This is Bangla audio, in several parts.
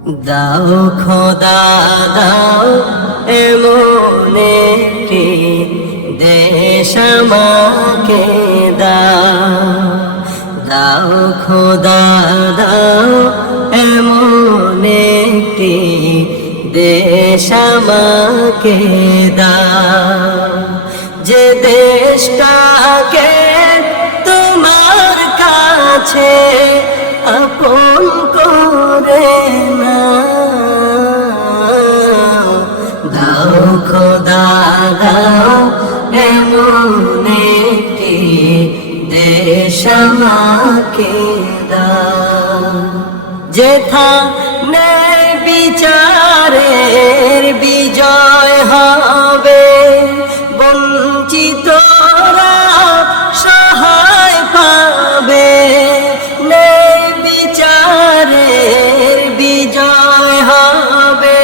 দাও খোদা দাও এমন একটি দেশ আমাকে দাও খোদা দাও এমন একটি দেশ আমাকে দাও যে দেশটাকে তোমার কাছে আপন করে নাও। দাও খোদা দাও এমন একটি দেশ আমাকে দাও যেখানে বিচারের বিজয় হবে, বঞ্চিতরা সহায় পাবে। বিচারের বিজয় হবে,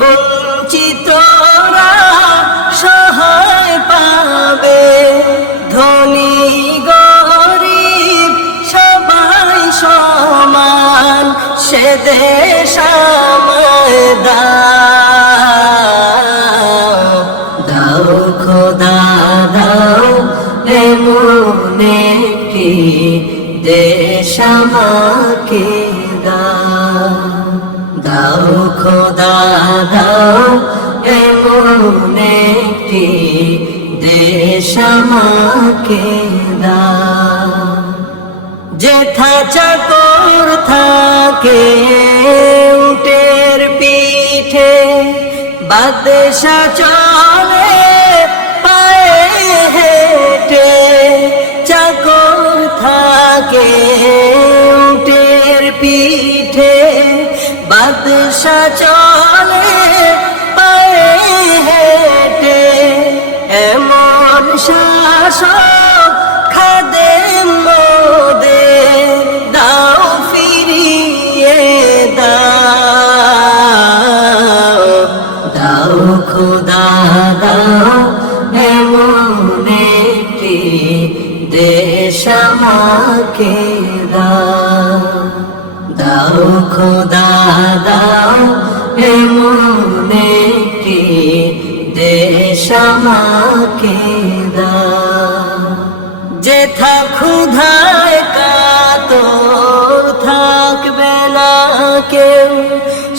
বঞ্চিতরা সহায় পাবে। ধনী গরিব সবাই সমান, সে দেশ আমায় দাও। দাও খোদা দাও এমন একটি দেশ আমাকে দাও খোদা দাও এমন একটি দেশ আমাকে দাও যেথা চাকর থাকে উটের পিঠে, বাদশা চলে পায়ে হেঁটে। চাকর থাকে উটের পিঠে, বাদশা চলে পায়ে হেঁটে। এমন শাসক খাদেম মোদের দাও ফিরিয়ে দাও। দাও খোদা দাও এমন একটি দেশ আমাকে দাও খোদা দাও এমন একটি দেশ আমাকে দাও যেথা ক্ষুধায় কাতর থাকবে না কেউ,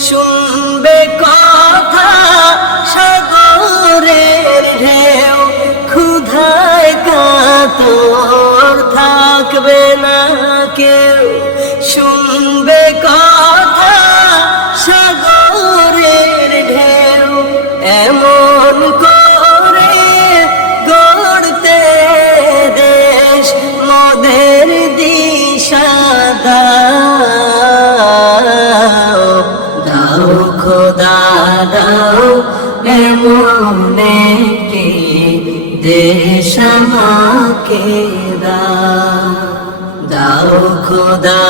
শুনবে কথা সাগরের ঢেউ। ক্ষুধায় কাতর থাকবে না কেউ, শুনবে কথা সাগরের ঢেউ। এমন করে গড়তে দেশ মোদের দিশা দাও। দাও খোদা দাও এমন একটি দেশ আমাকে দাও খোদা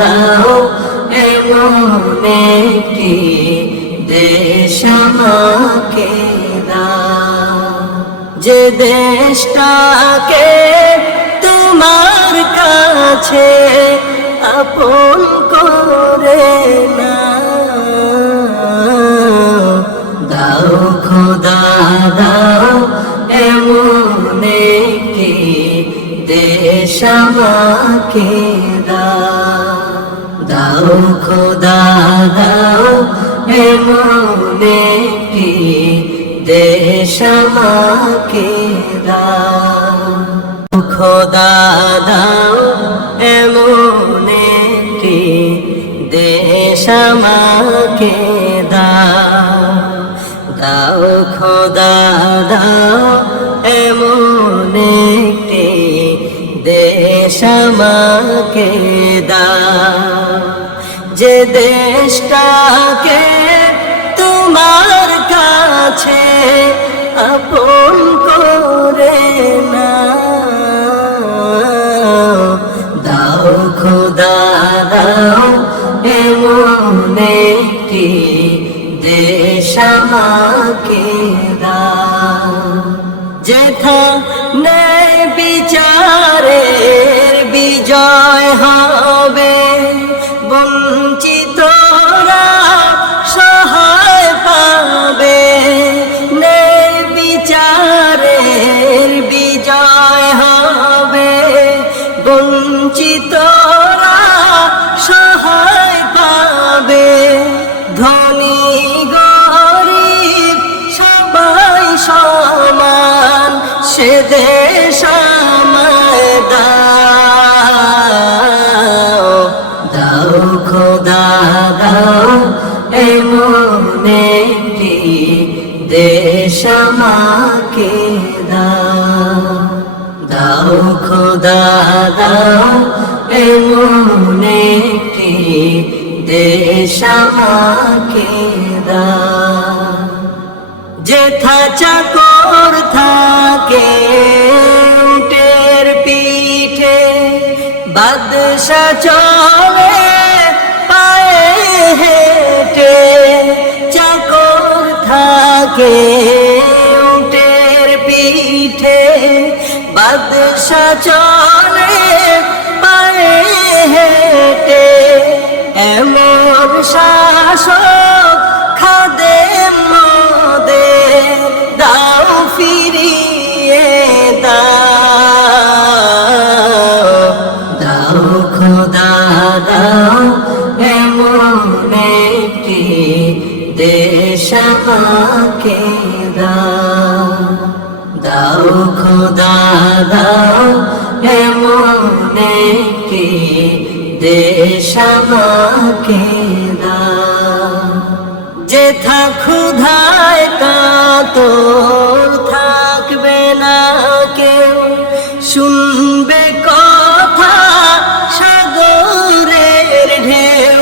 দাও এমন একটি দেশ আমাকে দাও যে দেশটাকে তোমার কাছে আপন করে নাও। দাও খোদা দাও এমন একটি দেশ আমাকে দাও খোদা দাও এমন একটি দেশ আমাকে দাও। খোদা দাও এমন একটি দেশ আমাকে দাও খোদা দাও এমন একটি দেশ আমাকে দাও যে দেশটাকে তোমার কাছে আপন করে নাও। দাও খোদা দাও এমন একটি দেশ আমাকে দাও যেখানে বিচারের বিজয় হবে, বঞ্চিতরা দাও এমন একটি দেশ আমাকে দাও। দাও খোদা দাও এমন একটি দেশ আমাকে দাও, যেথা চাকর থাকে উটের পিঠে, বাদশা চলে পায়ে হেঁটে। চাকর থাকে উটের পিঠে, বাদশা চলে পায়ে হেঁটে। এমন শাসক খাদেম মোদের দাও ফিরিয়ে দাও। দাও খোদা দাও এমন একটি দেশ আমাকে দাও। দাও খোদা দাও এমন একটি দেশ আমাকে দাও, যেথা ক্ষুধায় কাতর থাকবে না কেউ, শুনবে কথা সাগরের ঢেউ।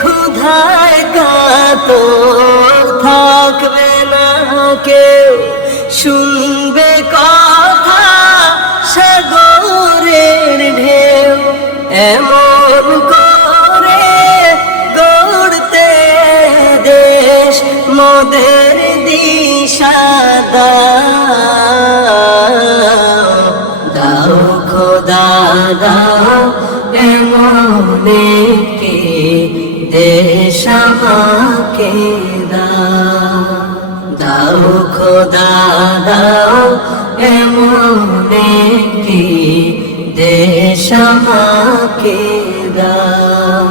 ক্ষুধায় কাতর থাকবে না কেউ, শুনবে কথা সাগরের ঢেউ। এমন করে গড়তে দেশ মোদের দিশা দাও। দাও খোদা দাও এমন একটি দেশ আমাকে দাও। দাও খোদা দাও এমন একটি দেশ আমাকে দাও,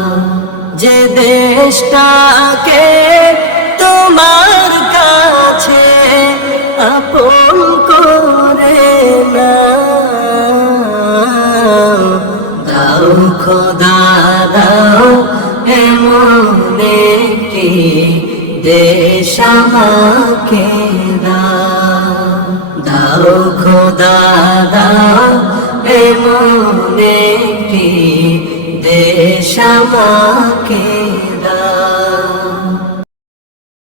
যে দেশটাকে তোমার কাছে আপন করে নাও। দাও খোদা দাও এমন একটি দেশ আমাকে দাও। দাও খোদা দাও এমন একটি দেশ আমাকে দাও।